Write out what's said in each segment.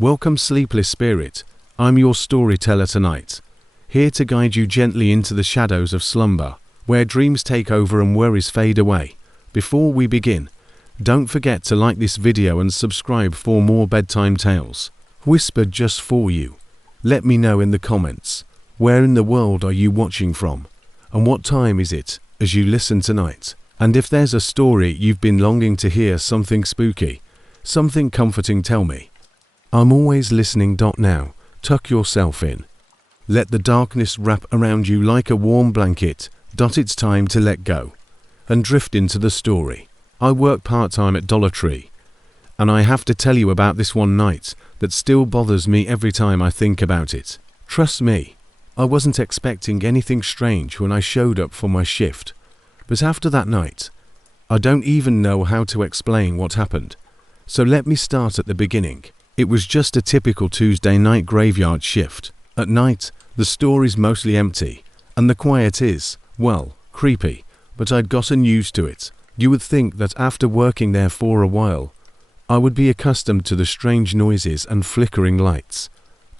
Welcome, sleepless spirit. I'm your storyteller tonight, here to guide you gently into the shadows of slumber, where dreams take over and worries fade away. Before we begin, don't forget to like this video and subscribe for more bedtime tales, whispered just for you. Let me know in the comments, where in the world are you watching from, and what time is it as you listen tonight? And if there's a story you've been longing to hear, something spooky, something comforting, tell me. I'm always listening. Now, tuck yourself in. Let the darkness wrap around you like a warm blanket. It's time to let go and drift into the story. I work part-time at Dollar Tree, and I have to tell you about this one night that still bothers me every time I think about it. Trust me, I wasn't expecting anything strange when I showed up for my shift, but after that night, I don't even know how to explain what happened. So let me start at the beginning. It was just a typical Tuesday night graveyard shift. At night, the store is mostly empty, and the quiet is, well, creepy, but I'd gotten used to it. You would think that after working there for a while, I would be accustomed to the strange noises and flickering lights.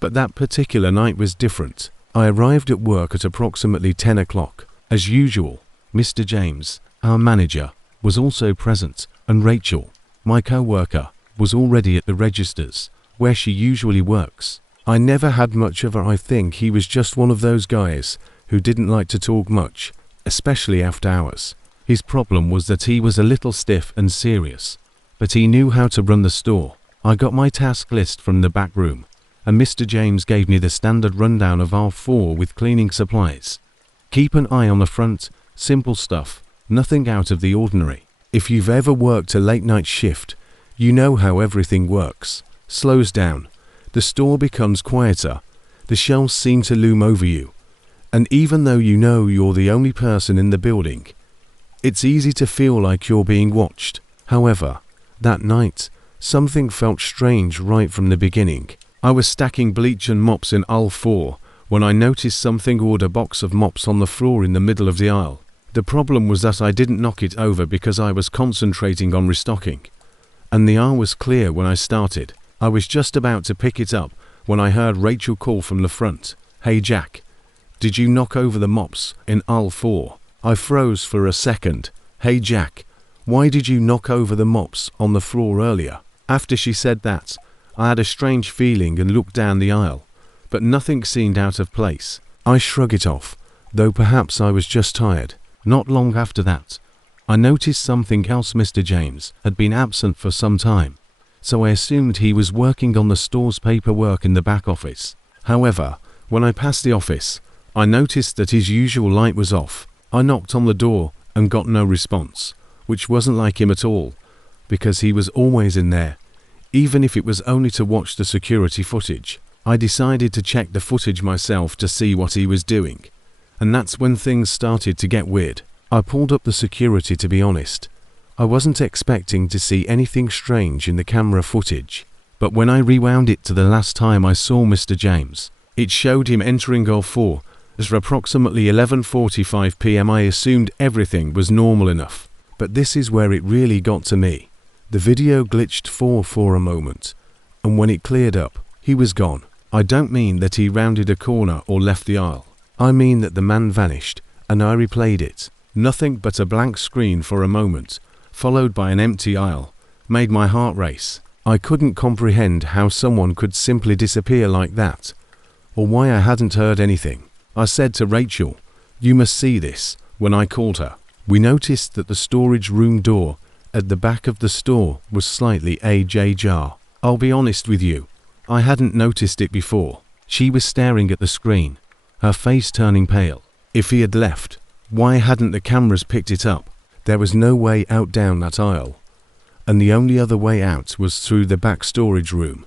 But that particular night was different. I arrived at work at approximately 10 o'clock. As usual, Mr. James, our manager, was also present, and Rachel, my co-worker, was already at the registers, where she usually works. I never had much of her. I think he was just one of those guys who didn't like to talk much, especially after hours. His problem was that he was a little stiff and serious, but he knew how to run the store. I got my task list from the back room, and Mr. James gave me the standard rundown of aisle 4 with cleaning supplies. Keep an eye on the front, simple stuff, nothing out of the ordinary. If you've ever worked a late night shift, you know how everything works. Slows down. The store becomes quieter. The shelves seem to loom over you. And even though you know you're the only person in the building, it's easy to feel like you're being watched. However, that night, something felt strange right from the beginning. I was stacking bleach and mops in aisle 4 when I noticed something odd, a box of mops on the floor in the middle of the aisle. The problem was that I didn't knock it over because I was concentrating on restocking, and the aisle was clear when I started. I was just about to pick it up when I heard Rachel call from the front, "Hey Jack, did you knock over the mops in aisle 4? I froze for a second. Hey Jack, why did you knock over the mops on the floor earlier? After she said that, I had a strange feeling and looked down the aisle, but nothing seemed out of place. I shrugged it off, though perhaps I was just tired. Not long after that, I noticed something else. Mr. James had been absent for some time, so I assumed he was working on the store's paperwork in the back office. However, when I passed the office, I noticed that his usual light was off. I knocked on the door and got no response, which wasn't like him at all, because he was always in there, even if it was only to watch the security footage. I decided to check the footage myself to see what he was doing, and that's when things started to get weird. I pulled up the security. To be honest, I wasn't expecting to see anything strange in the camera footage, but when I rewound it to the last time I saw Mr. James, it showed him entering aisle 4 at approximately 11:45 p.m. I assumed everything was normal enough, but this is where it really got to me. The video glitched for a moment, and when it cleared up, he was gone. I don't mean that he rounded a corner or left the aisle. I mean that the man vanished, and I replayed it. Nothing but a blank screen for a moment, followed by an empty aisle, made my heart race. I couldn't comprehend how someone could simply disappear like that, or why I hadn't heard anything. I said to Rachel, "You must see this," when I called her. We noticed that the storage room door at the back of the store was slightly ajar. I'll be honest with you, I hadn't noticed it before. She was staring at the screen, her face turning pale. If he had left, why hadn't the cameras picked it up? There was no way out down that aisle, and the only other way out was through the back storage room,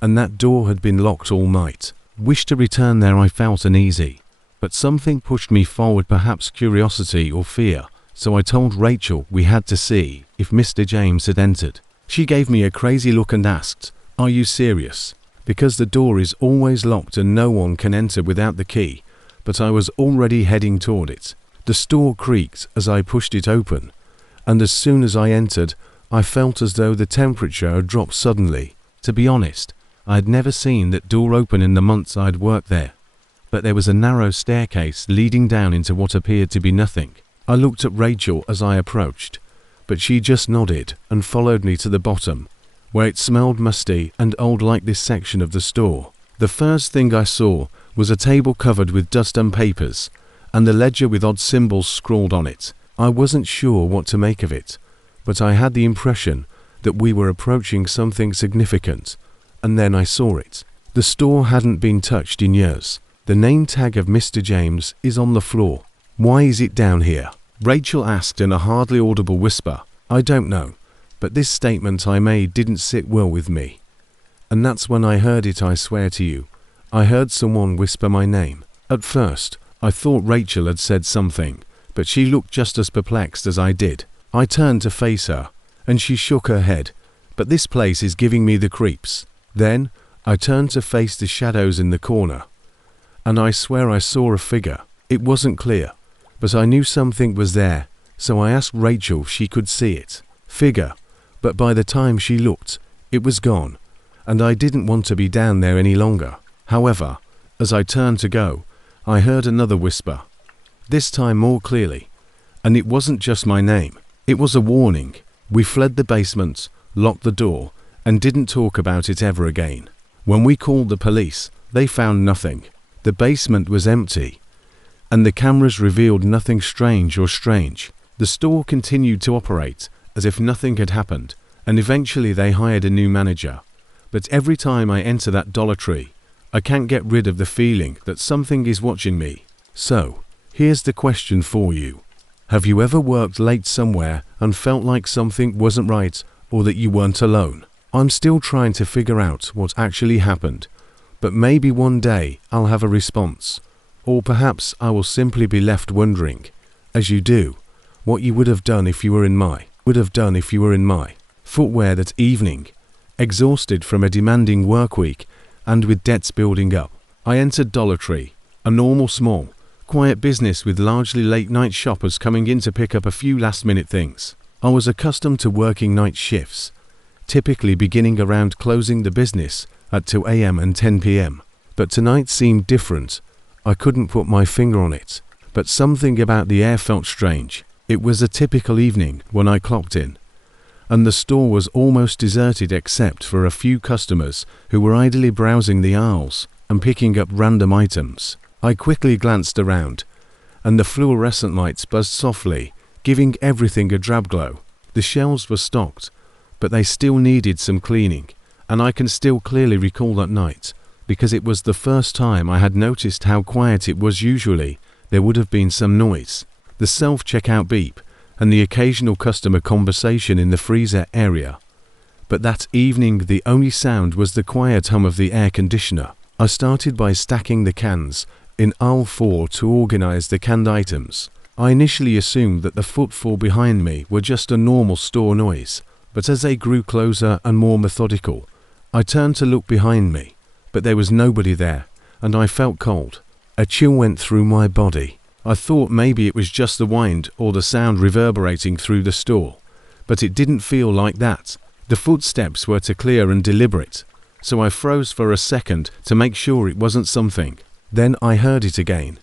and that door had been locked all night. Wished to return there. I felt uneasy, but something pushed me forward, perhaps curiosity or fear, so I told Rachel we had to see if Mr. James had entered. She gave me a crazy look and asked, "Are you serious? Because the door is always locked and no one can enter without the key." But I was already heading toward it. The store creaked as I pushed it open, and as soon as I entered, I felt as though the temperature had dropped suddenly. To be honest, I had never seen that door open in the months I'd worked there, but there was a narrow staircase leading down into what appeared to be nothing. I looked at Rachel as I approached, but she just nodded and followed me to the bottom, where it smelled musty and old like this section of the store. The first thing I saw was a table covered with dust and papers, and the ledger with odd symbols scrawled on it. I wasn't sure what to make of it, but I had the impression that we were approaching something significant, and then I saw it. The store hadn't been touched in years. The name tag of Mr. James is on the floor. Why is it down here? Rachel asked in a hardly audible whisper. I don't know, but this statement I made didn't sit well with me. And that's when I heard it, I swear to you. I heard someone whisper my name. At first, I thought Rachel had said something, but she looked just as perplexed as I did. I turned to face her, and she shook her head. But this place is giving me the creeps. Then, I turned to face the shadows in the corner, and I swear I saw a figure. It wasn't clear, but I knew something was there, so I asked Rachel if she could see it. Figure, but by the time she looked, it was gone, and I didn't want to be down there any longer. However, as I turned to go, I heard another whisper, this time more clearly, and it wasn't just my name. It was a warning. We fled the basement, locked the door, and didn't talk about it ever again. When we called the police, they found nothing. The basement was empty, and the cameras revealed nothing strange. The store continued to operate as if nothing had happened, and eventually they hired a new manager. But every time I enter that Dollar Tree, I can't get rid of the feeling that something is watching me. So, here's the question for you. Have you ever worked late somewhere and felt like something wasn't right, or that you weren't alone? I'm still trying to figure out what actually happened, but maybe one day I'll have a response. Or perhaps I will simply be left wondering, as you do, what you would have done if you were in my footwear that evening, exhausted from a demanding work week and with debts building up. I entered Dollar Tree, a normal small, quiet business with largely late-night shoppers coming in to pick up a few last-minute things. I was accustomed to working night shifts, typically beginning around closing the business at 2 a.m. and 10 p.m. But tonight seemed different. I couldn't put my finger on it, but something about the air felt strange. It was a typical evening when I clocked in, and the store was almost deserted except for a few customers who were idly browsing the aisles and picking up random items. I quickly glanced around, and the fluorescent lights buzzed softly, giving everything a drab glow. The shelves were stocked, but they still needed some cleaning, and I can still clearly recall that night, because it was the first time I had noticed how quiet it was. Usually, there would have been some noise, the self-checkout beep, and the occasional customer conversation in the freezer area. But that evening the only sound was the quiet hum of the air conditioner. I started by stacking the cans in aisle 4 to organize the canned items. I initially assumed that the footfall behind me were just a normal store noise, but as they grew closer and more methodical, I turned to look behind me, but there was nobody there, and I felt cold. A chill went through my body. I thought maybe it was just the wind or the sound reverberating through the store, but it didn't feel like that. The footsteps were clear and deliberate, so I froze for a second to make sure it wasn't something. Then I heard it again,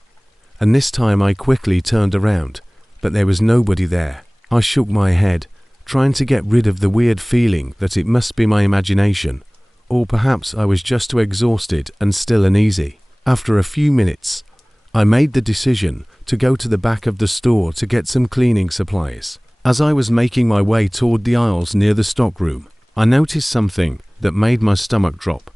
and this time I quickly turned around, but there was nobody there. I shook my head, trying to get rid of the weird feeling that it must be my imagination, or perhaps I was just too exhausted and still uneasy. After a few minutes, I made the decision to go to the back of the store to get some cleaning supplies. As I was making my way toward the aisles near the stockroom, I noticed something that made my stomach drop.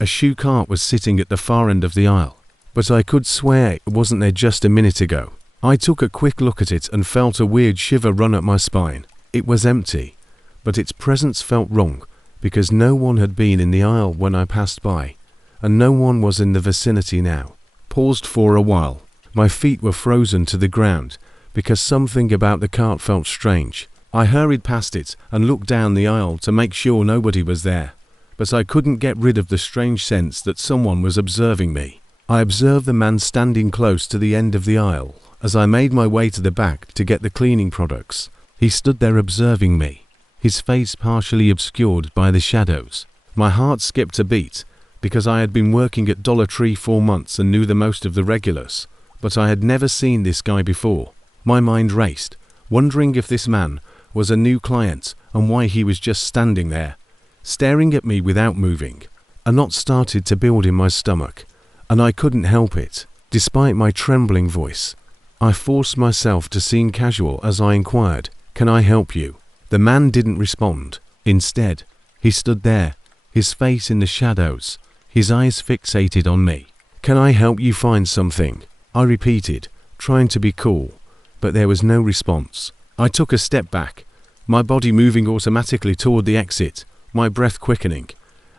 A shoe cart was sitting at the far end of the aisle, but I could swear it wasn't there just a minute ago. I took a quick look at it and felt a weird shiver run up my spine. It was empty, but its presence felt wrong because no one had been in the aisle when I passed by, and no one was in the vicinity now. Paused for a while. My feet were frozen to the ground because something about the cart felt strange. I hurried past it and looked down the aisle to make sure nobody was there, but I couldn't get rid of the strange sense that someone was observing me. I observed the man standing close to the end of the aisle as I made my way to the back to get the cleaning products. He stood there observing me, his face partially obscured by the shadows. My heart skipped a beat, because I had been working at Dollar Tree 4 months and knew the most of the regulars, but I had never seen this guy before. My mind raced, wondering if this man was a new client and why he was just standing there, staring at me without moving. A knot started to build in my stomach, and I couldn't help it. Despite my trembling voice, I forced myself to seem casual as I inquired, "Can I help you?" The man didn't respond. Instead, he stood there, his face in the shadows, his eyes fixated on me. "Can I help you find something?" I repeated, trying to be cool, but there was no response. I took a step back, my body moving automatically toward the exit, my breath quickening,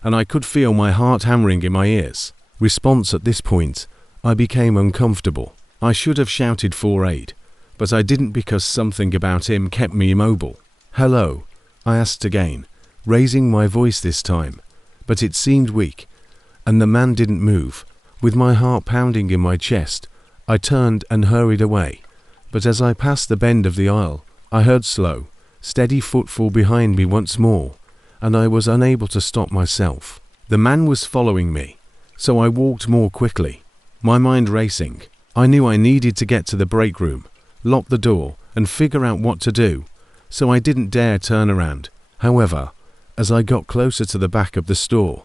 and I could feel my heart hammering in my ears. Response at this point, I became uncomfortable. I should have shouted for aid, but I didn't because something about him kept me immobile. "Hello?" I asked again, raising my voice this time, but it seemed weak, and the man didn't move. With my heart pounding in my chest, I turned and hurried away, but as I passed the bend of the aisle, I heard slow, steady footfall behind me once more, and I was unable to stop myself. The man was following me, so I walked more quickly, my mind racing. I knew I needed to get to the break room, lock the door, and figure out what to do, so I didn't dare turn around. However, as I got closer to the back of the store,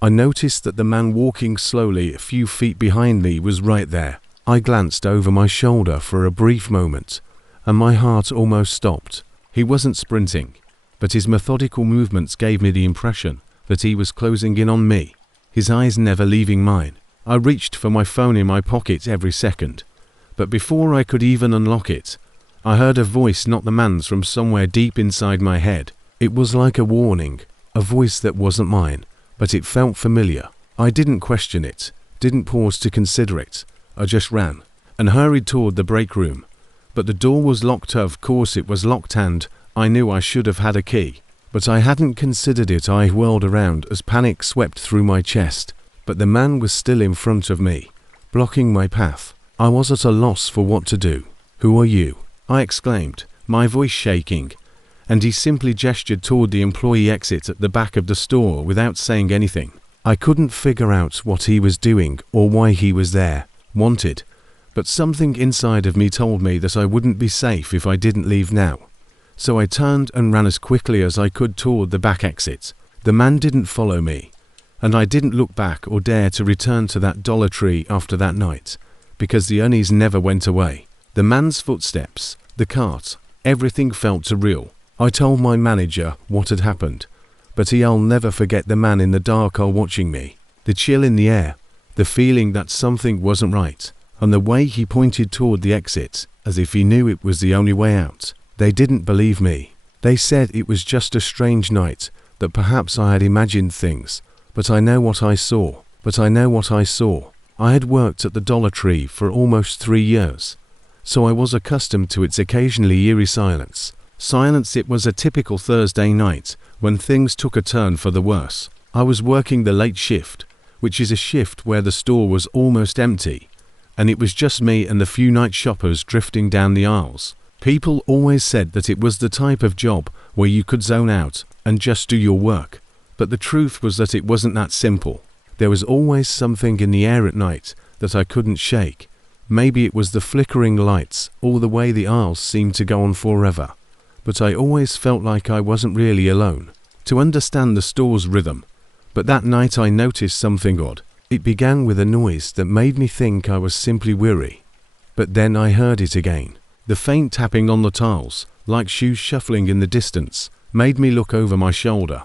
I noticed that the man walking slowly a few feet behind me was right there. I glanced over my shoulder for a brief moment, and my heart almost stopped. He wasn't sprinting, but his methodical movements gave me the impression that he was closing in on me, his eyes never leaving mine. I reached for my phone in my pocket every second, but before I could even unlock it, I heard a voice, not the man's, from somewhere deep inside my head. It was like a warning, a voice that wasn't mine, but it felt familiar. I didn't question it, didn't pause to consider it. I just ran and hurried toward the break room, but the door was locked. Of course it was locked, and I knew I should have had a key, but I hadn't considered it. I whirled around as panic swept through my chest, but the man was still in front of me, blocking my path. I was at a loss for what to do. "Who are you?" I exclaimed, my voice shaking, and he simply gestured toward the employee exit at the back of the store without saying anything. I couldn't figure out what he was doing or why he was there. Wanted, but something inside of me told me that I wouldn't be safe if I didn't leave now. So I turned and ran as quickly as I could toward the back exit. The man didn't follow me, and I didn't look back or dare to return to that Dollar Tree after that night, because the unease never went away. The man's footsteps, the cart, everything felt surreal. I told my manager what had happened, but I'll never forget the man in the dark aisle watching me, the chill in the air, the feeling that something wasn't right, and the way he pointed toward the exit, as if he knew it was the only way out. They didn't believe me. They said it was just a strange night, that perhaps I had imagined things, but I know what I saw. I had worked at the Dollar Tree for almost 3 years, so I was accustomed to its occasionally eerie silence. It was a typical Thursday night, when things took a turn for the worse. I was working the late shift, which is a shift where the store was almost empty, and it was just me and the few night shoppers drifting down the aisles. People always said that it was the type of job where you could zone out and just do your work, but the truth was that it wasn't that simple. There was always something in the air at night that I couldn't shake. Maybe it was the flickering lights or the way the aisles seemed to go on forever, but I always felt like I wasn't really alone to understand the store's rhythm. But that night I noticed something odd. It began with a noise that made me think I was simply weary, but then I heard it again. The faint tapping on the tiles, like shoes shuffling in the distance, made me look over my shoulder,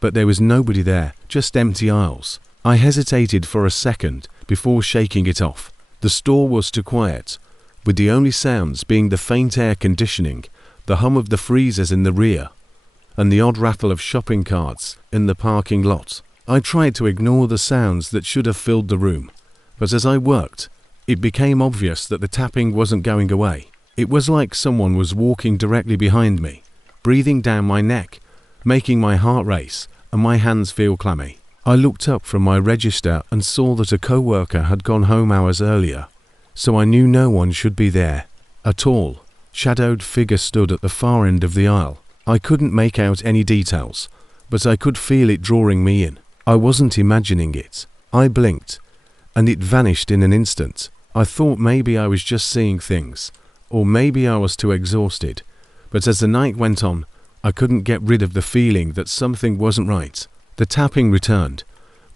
but there was nobody there, just empty aisles. I hesitated for a second before shaking it off. The store was too quiet, with the only sounds being the faint air conditioning, the hum of the freezers in the rear, and the odd rattle of shopping carts in the parking lot. I tried to ignore the sounds that should have filled the room, but as I worked, it became obvious that the tapping wasn't going away. It was like someone was walking directly behind me, breathing down my neck, making my heart race and my hands feel clammy. I looked up from my register and saw that a co-worker had gone home hours earlier, so I knew no one should be there. A tall, shadowed figure stood at the far end of the aisle. I couldn't make out any details, but I could feel it drawing me in. I wasn't imagining it. I blinked, and it vanished in an instant. I thought maybe I was just seeing things, or maybe I was too exhausted. But as the night went on, I couldn't get rid of the feeling that something wasn't right. The tapping returned,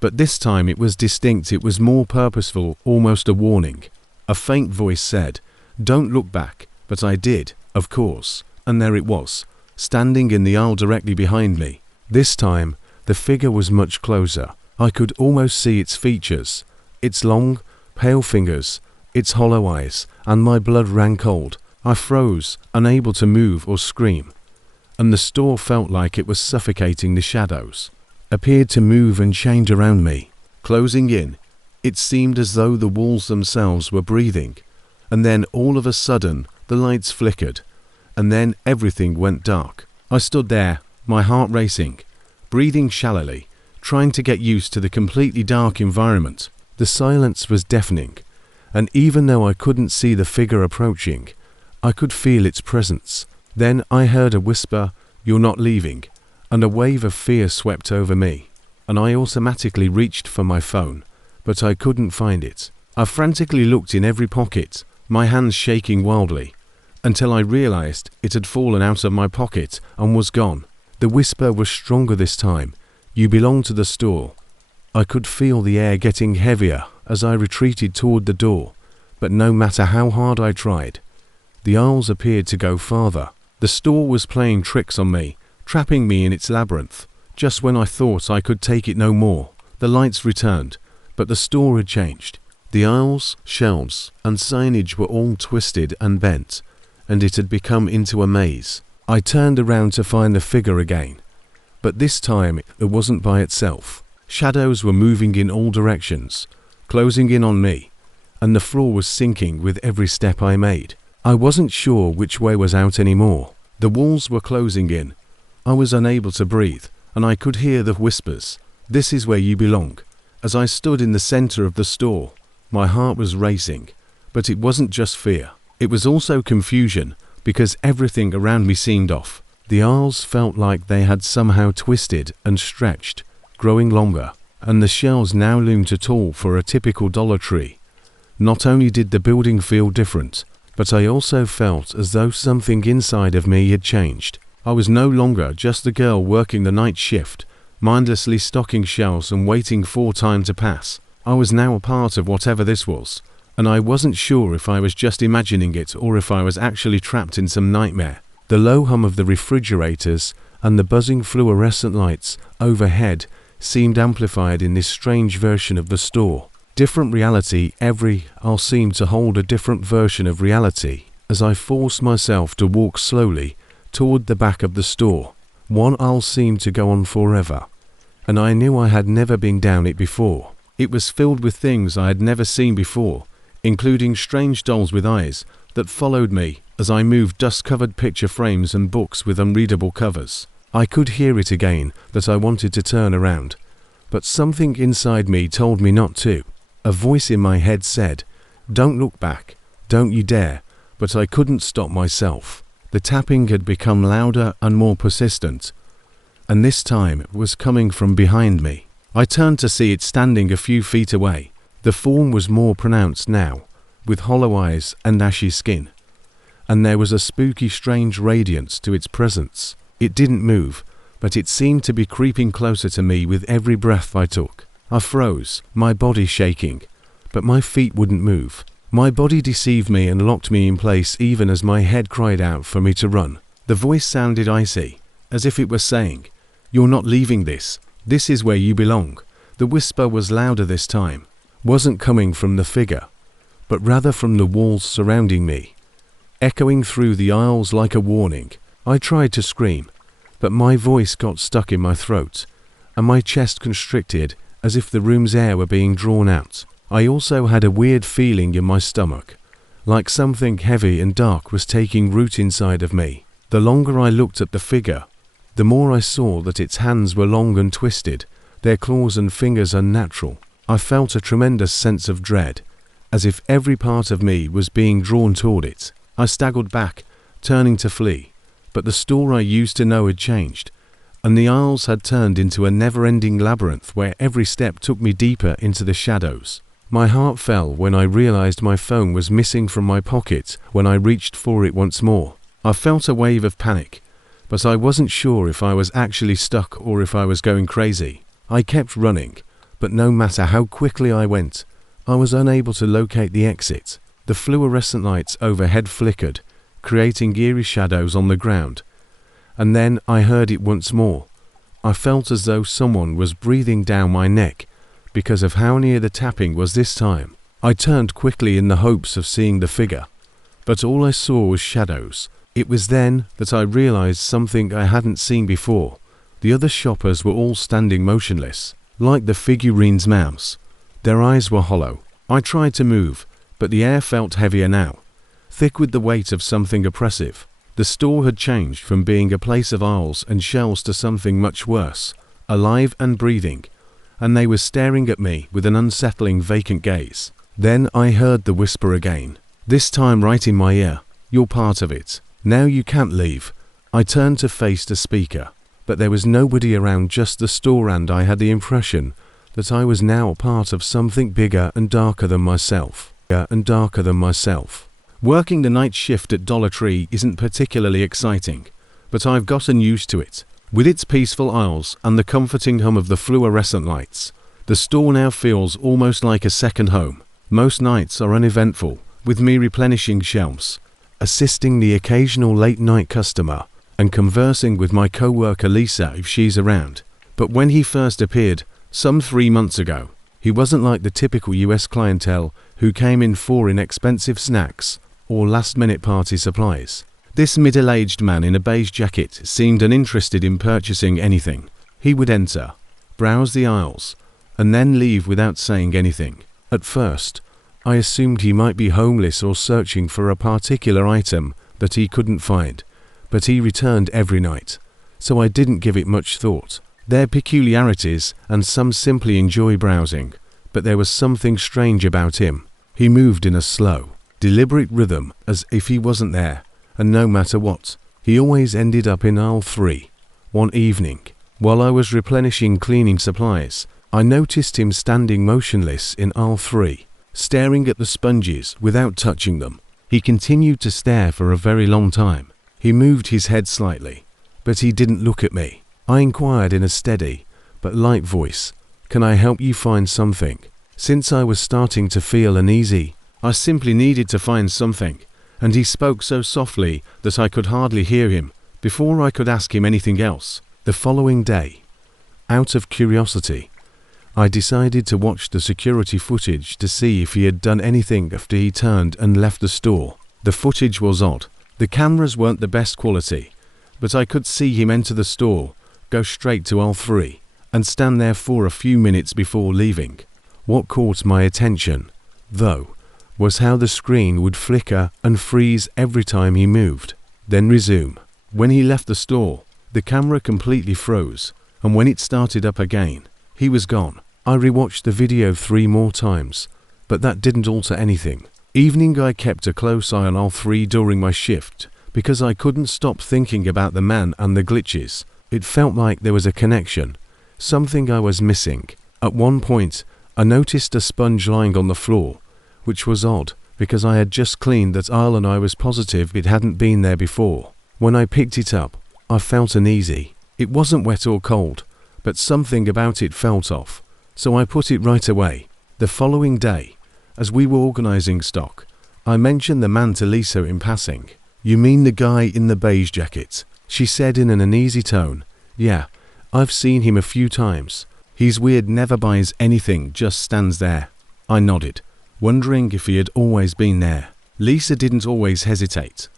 but this time it was distinct. It was more purposeful, almost a warning. A faint voice said, "Don't look back," but I did, of course, and there it was, standing in the aisle directly behind me. This time, the figure was much closer. I could almost see its features, its long, pale fingers, its hollow eyes, and my blood ran cold. I froze, unable to move or scream, and the store felt like it was suffocating. The shadows appeared to move and change around me, closing in. It seemed as though the walls themselves were breathing, and then all of a sudden the lights flickered, and then everything went dark. I stood there, my heart racing, breathing shallowly, trying to get used to the completely dark environment. The silence was deafening, and even though I couldn't see the figure approaching, I could feel its presence. Then I heard a whisper, "You're not leaving," and a wave of fear swept over me, and I automatically reached for my phone, but I couldn't find it. I frantically looked in every pocket, my hands shaking wildly, until I realized it had fallen out of my pocket and was gone. The whisper was stronger this time. "You belong to the store." I could feel the air getting heavier as I retreated toward the door, but no matter how hard I tried, the aisles appeared to go farther. The store was playing tricks on me, trapping me in its labyrinth. Just when I thought I could take it no more, the lights returned, but the store had changed. The aisles, shelves, and signage were all twisted and bent, and it had become into a maze. I turned around to find the figure again, but this time it wasn't by itself. Shadows were moving in all directions, closing in on me, and the floor was sinking with every step I made. I wasn't sure which way was out anymore. The walls were closing in. I was unable to breathe, and I could hear the whispers, "This is where you belong." As I stood in the center of the store, my heart was racing, but it wasn't just fear. It was also confusion, because everything around me seemed off. The aisles felt like they had somehow twisted and stretched, growing longer, and the shelves now loomed too tall for a typical Dollar Tree. Not only did the building feel different, but I also felt as though something inside of me had changed. I was no longer just the girl working the night shift, mindlessly stocking shelves and waiting for time to pass. I was now a part of whatever this was, and I wasn't sure if I was just imagining it or if I was actually trapped in some nightmare. The low hum of the refrigerators and the buzzing fluorescent lights overhead seemed amplified in this strange version of the store. Different reality, every aisle seemed to hold a different version of reality. As I forced myself to walk slowly toward the back of the store, one aisle seemed to go on forever, and I knew I had never been down it before. It was filled with things I had never seen before, including strange dolls with eyes that followed me as I moved, dust-covered picture frames and books with unreadable covers. I could hear it again that I wanted to turn around, but something inside me told me not to. A voice in my head said, "Don't look back, don't you dare," but I couldn't stop myself. The tapping had become louder and more persistent, and this time it was coming from behind me. I turned to see it standing a few feet away. The form was more pronounced now, with hollow eyes and ashy skin, and there was a spooky, strange radiance to its presence. It didn't move, but it seemed to be creeping closer to me with every breath I took. I froze, my body shaking, but my feet wouldn't move. My body deceived me and locked me in place even as my head cried out for me to run. The voice sounded icy, as if it were saying, "You're not leaving this. This is where you belong." The whisper was louder this time, wasn't coming from the figure, but rather from the walls surrounding me, echoing through the aisles like a warning. I tried to scream, but my voice got stuck in my throat, and my chest constricted as if the room's air were being drawn out. I also had a weird feeling in my stomach, like something heavy and dark was taking root inside of me. The longer I looked at the figure, the more I saw that its hands were long and twisted, their claws and fingers unnatural. I felt a tremendous sense of dread, as if every part of me was being drawn toward it. I staggered back, turning to flee, but the store I used to know had changed, and the aisles had turned into a never-ending labyrinth where every step took me deeper into the shadows. My heart fell when I realized my phone was missing from my pocket when I reached for it once more. I felt a wave of panic, but I wasn't sure if I was actually stuck or if I was going crazy. I kept running, but no matter how quickly I went, I was unable to locate the exit. The fluorescent lights overhead flickered, creating eerie shadows on the ground. And then I heard it once more. I felt as though someone was breathing down my neck because of how near the tapping was this time. I turned quickly in the hopes of seeing the figure, but all I saw was shadows. It was then that I realized something I hadn't seen before. The other shoppers were all standing motionless, like the figurine's mouse. Their eyes were hollow. I tried to move, but the air felt heavier now, thick with the weight of something oppressive. The store had changed from being a place of aisles and shelves to something much worse, alive and breathing, and they were staring at me with an unsettling vacant gaze. Then I heard the whisper again, this time right in my ear. You're part of it. Now you can't leave. I turned to face the speaker, but there was nobody around, just the store, and I had the impression that I was now part of something bigger and darker than myself. Working the night shift at Dollar Tree isn't particularly exciting, but I've gotten used to it. With its peaceful aisles and the comforting hum of the fluorescent lights, the store now feels almost like a second home. Most nights are uneventful, with me replenishing shelves, assisting the occasional late-night customer, and conversing with my co-worker Lisa if she's around. But when he first appeared, some 3 months ago, he wasn't like the typical US clientele who came in for inexpensive snacks or last-minute party supplies. This middle-aged man in a beige jacket seemed uninterested in purchasing anything. He would enter, browse the aisles, and then leave without saying anything. At first, I assumed he might be homeless or searching for a particular item that he couldn't find, but he returned every night, so I didn't give it much thought. There are peculiarities, and some simply enjoy browsing, but there was something strange about him. He moved in a slow, deliberate rhythm, as if he wasn't there, and no matter what, he always ended up in aisle 3. One evening, while I was replenishing cleaning supplies, I noticed him standing motionless in aisle 3, staring at the sponges without touching them. He continued to stare for a very long time. He moved his head slightly, but he didn't look at me. I inquired in a steady but light voice, "Can I help you find something?" Since I was starting to feel uneasy, I simply needed to find something, and he spoke so softly that I could hardly hear him before I could ask him anything else. The following day, out of curiosity, I decided to watch the security footage to see if he had done anything after he turned and left the store. The footage was odd. The cameras weren't the best quality, but I could see him enter the store, go straight to aisle 3, and stand there for a few minutes before leaving. What caught my attention, though, was how the screen would flicker and freeze every time he moved, then resume. When he left the store, the camera completely froze, and when it started up again, he was gone. I rewatched the video 3 more times, but that didn't alter anything. Evening, I kept a close eye on aisle 3 during my shift, because I couldn't stop thinking about the man and the glitches. It felt like there was a connection, something I was missing. At one point, I noticed a sponge lying on the floor, which was odd, because I had just cleaned that aisle and I was positive it hadn't been there before. When I picked it up, I felt uneasy. It wasn't wet or cold, but something about it felt off, so I put it right away. The following day, as we were organizing stock, I mentioned the man to Lisa in passing. "You mean the guy in the beige jacket?" she said in an uneasy tone. "Yeah, I've seen him a few times. He's weird, never buys anything, just stands there." I nodded, wondering if he had always been there. Lisa didn't always hesitate,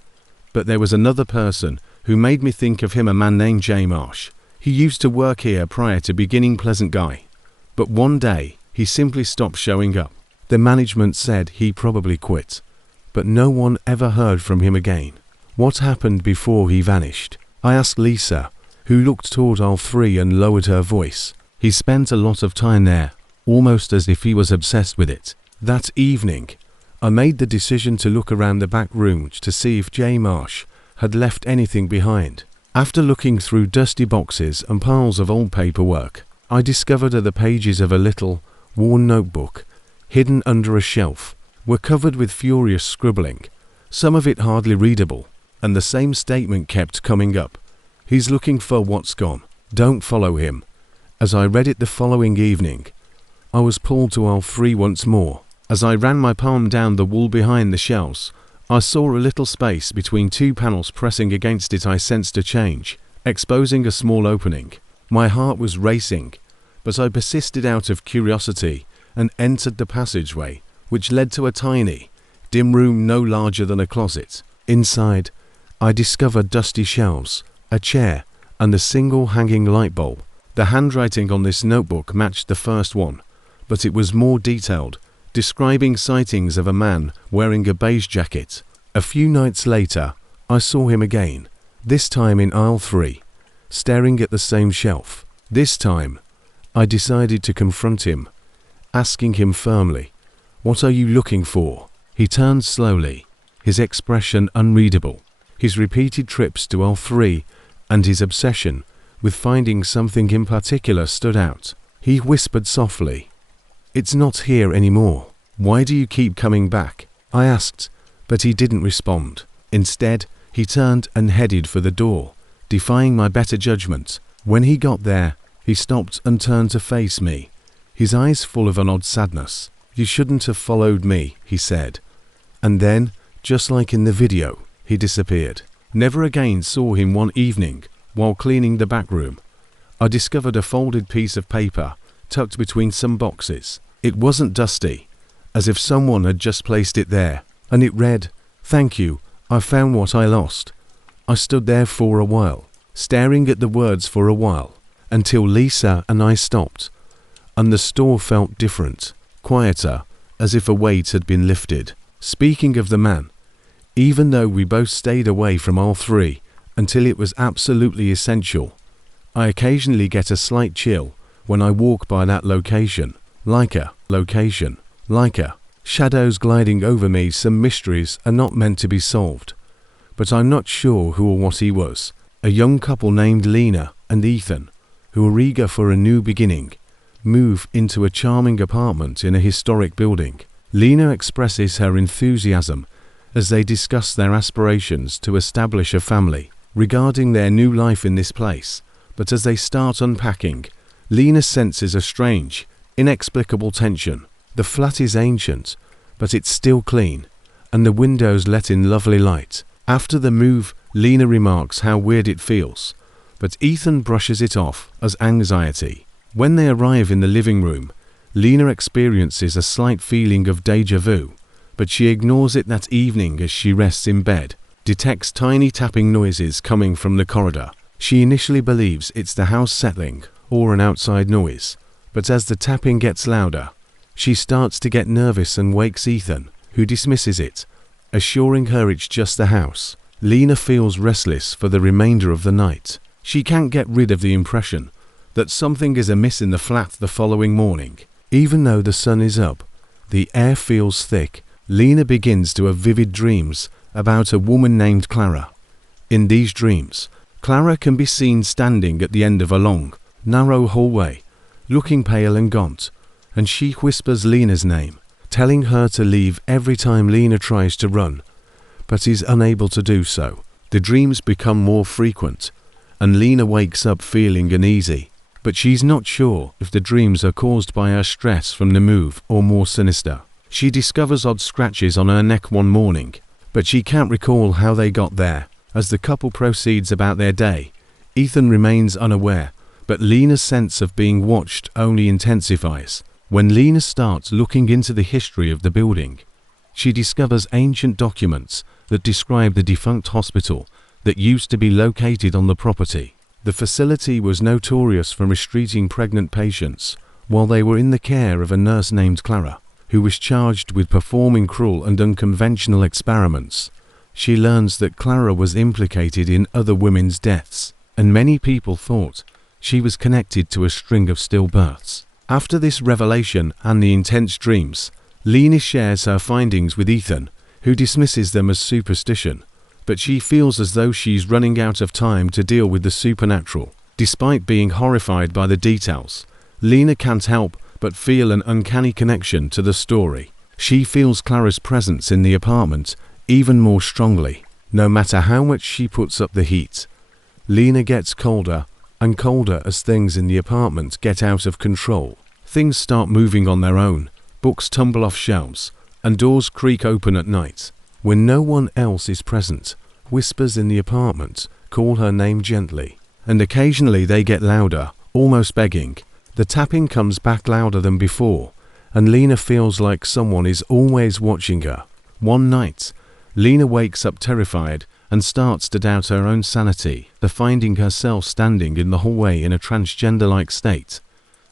but there was another person who made me think of him, a man named Jay Marsh. He used to work here prior to beginning Pleasant Guy, but one day he simply stopped showing up. The management said he probably quit, but no one ever heard from him again. What happened before he vanished? I asked Lisa, who looked toward aisle 3 and lowered her voice. He spent a lot of time there, almost as if he was obsessed with it. That evening, I made the decision to look around the back room to see if Jay Marsh had left anything behind. After looking through dusty boxes and piles of old paperwork, I discovered that the pages of a little, worn notebook, hidden under a shelf, were covered with furious scribbling, some of it hardly readable, and the same statement kept coming up. "He's looking for what's gone. Don't follow him." As I read it the following evening, I was pulled to aisle 3 once more. As I ran my palm down the wall behind the shelves, I saw a little space between 2 panels. Pressing against it, I sensed a change, exposing a small opening. My heart was racing, but I persisted out of curiosity and entered the passageway, which led to a tiny, dim room no larger than a closet. Inside, I discovered dusty shelves, a chair, and a single hanging light bulb. The handwriting on this notebook matched the first one, but it was more detailed, describing sightings of a man wearing a beige jacket. A few nights later, I saw him again, this time in aisle 3, staring at the same shelf. This time, I decided to confront him, asking him firmly, "What are you looking for?" He turned slowly, his expression unreadable. His repeated trips to aisle 3 and his obsession with finding something in particular stood out. He whispered softly, "It's not here anymore. Why do you keep coming back?" I asked, but he didn't respond. Instead, he turned and headed for the door, defying my better judgment. When he got there, he stopped and turned to face me, his eyes full of an odd sadness. "You shouldn't have followed me," he said. And then, just like in the video, he disappeared. Never again saw him. One evening, while cleaning the back room, I discovered a folded piece of paper tucked between some boxes. It wasn't dusty, as if someone had just placed it there, and it read, "Thank you, I found what I lost." I stood there for a while, staring at the words for a while, until Lisa and I stopped, and the store felt different, quieter, as if a weight had been lifted. Speaking of the man, even though we both stayed away from aisle 3 until it was absolutely essential, I occasionally get a slight chill when I walk by that location. Shadows gliding over me. Some mysteries are not meant to be solved, but I'm not sure who or what he was. A young couple named Lena and Ethan, who are eager for a new beginning, move into a charming apartment in a historic building. Lena expresses her enthusiasm as they discuss their aspirations to establish a family regarding their new life in this place. But as they start unpacking, Lena senses a strange, inexplicable tension. The flat is ancient, but it's still clean, and the windows let in lovely light. After the move, Lena remarks how weird it feels, but Ethan brushes it off as anxiety. When they arrive in the living room, Lena experiences a slight feeling of déjà vu, but she ignores it that evening as she rests in bed, detects tiny tapping noises coming from the corridor. She initially believes it's the house settling or an outside noise, but as the tapping gets louder, she starts to get nervous and wakes Ethan, who dismisses it, assuring her it's just the house. Lena feels restless for the remainder of the night. She can't get rid of the impression that something is amiss in the flat the following morning. Even though the sun is up, the air feels thick. Lena begins to have vivid dreams about a woman named Clara. In these dreams, Clara can be seen standing at the end of a long, narrow hallway, looking pale and gaunt, and she whispers Lena's name, telling her to leave every time Lena tries to run, but is unable to do so. The dreams become more frequent, and Lena wakes up feeling uneasy, but she's not sure if the dreams are caused by her stress from the move or more sinister. She discovers odd scratches on her neck one morning, but she can't recall how they got there. As the couple proceeds about their day, Ethan remains unaware, but Lena's sense of being watched only intensifies. When Lena starts looking into the history of the building, she discovers ancient documents that describe the defunct hospital that used to be located on the property. The facility was notorious for mistreating pregnant patients while they were in the care of a nurse named Clara, who was charged with performing cruel and unconventional experiments. She learns that Clara was implicated in other women's deaths, and many people thought she was connected to a string of stillbirths. After this revelation and the intense dreams, Lena shares her findings with Ethan, who dismisses them as superstition, but she feels as though she's running out of time to deal with the supernatural. Despite being horrified by the details, Lena can't help but feel an uncanny connection to the story. She feels Clara's presence in the apartment even more strongly. No matter how much she puts up the heat, Lena gets colder and colder as things in the apartment get out of control. Things start moving on their own, books tumble off shelves, and doors creak open at night. When no one else is present, whispers in the apartment call her name gently, and occasionally they get louder, almost begging. The tapping comes back louder than before, and Lena feels like someone is always watching her. One night, Lena wakes up terrified and starts to doubt her own sanity, finding herself standing in the hallway in a transgender-like state,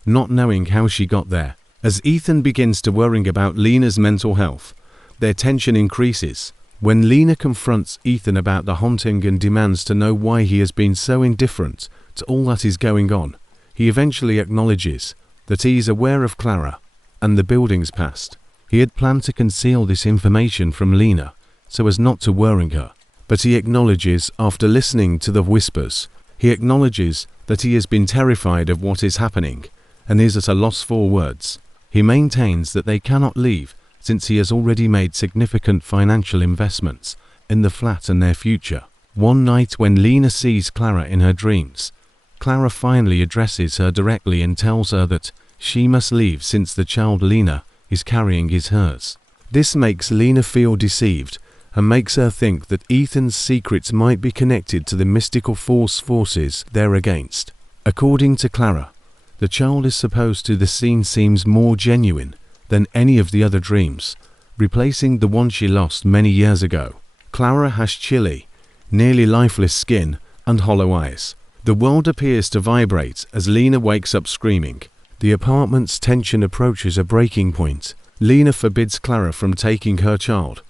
not knowing how she got there. As Ethan begins to worry about Lena's mental health, their tension increases. When Lena confronts Ethan about the haunting and demands to know why he has been so indifferent to all that is going on, he eventually acknowledges that he is aware of Clara and the building's past. He had planned to conceal this information from Lena so as not to worry her, but he acknowledges, after listening to the whispers, that he has been terrified of what is happening and is at a loss for words. He maintains that they cannot leave since he has already made significant financial investments in the flat and their future. One night when Lena sees Clara in her dreams, Clara finally addresses her directly and tells her that she must leave since the child Lena is carrying is hers. This makes Lena feel deceived and makes her think that Ethan's secrets might be connected to the mystical forces they're against. According to Clara, the child is supposed to. The scene seems more genuine than any of the other dreams, replacing the one she lost many years ago. Clara has chilly, nearly lifeless skin and hollow eyes. The world appears to vibrate as Lena wakes up screaming. The apartment's tension approaches a breaking point. Lena forbids Clara from taking her child,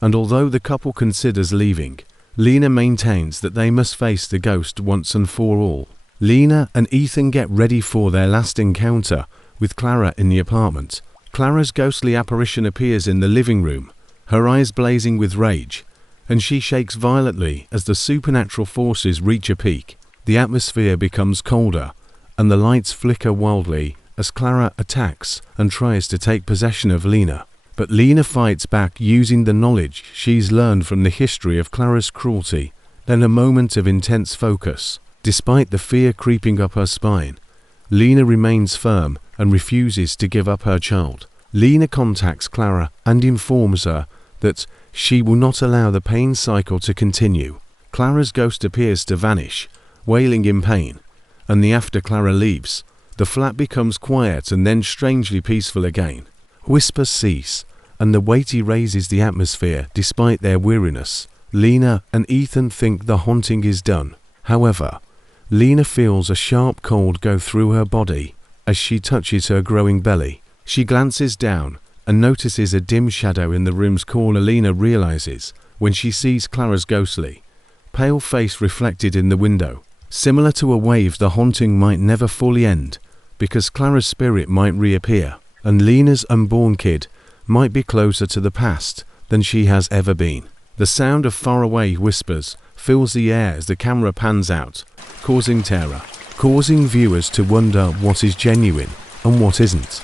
and although the couple considers leaving, Lena maintains that they must face the ghost once and for all. Lena and Ethan get ready for their last encounter with Clara in the apartment. Clara's ghostly apparition appears in the living room, her eyes blazing with rage, and she shakes violently as the supernatural forces reach a peak. The atmosphere becomes colder, and the lights flicker wildly as Clara attacks and tries to take possession of Lena. But Lena fights back using the knowledge she's learned from the history of Clara's cruelty. Then a moment of intense focus. Despite the fear creeping up her spine, Lena remains firm and refuses to give up her child. Lena contacts Clara and informs her that she will not allow the pain cycle to continue. Clara's ghost appears to vanish, wailing in pain, and after Clara leaves, the flat becomes quiet and then strangely peaceful again. Whispers cease, and the weight raises the atmosphere despite their weariness. Lena and Ethan think the haunting is done. However, Lena feels a sharp cold go through her body as she touches her growing belly. She glances down and notices a dim shadow in the room's corner. Lena realizes when she sees Clara's ghostly, pale face reflected in the window. Similar to a wave, the haunting might never fully end because Clara's spirit might reappear, and Lena's unborn kid might be closer to the past than she has ever been. The sound of faraway whispers fills the air as the camera pans out, causing terror, causing viewers to wonder what is genuine and what isn't.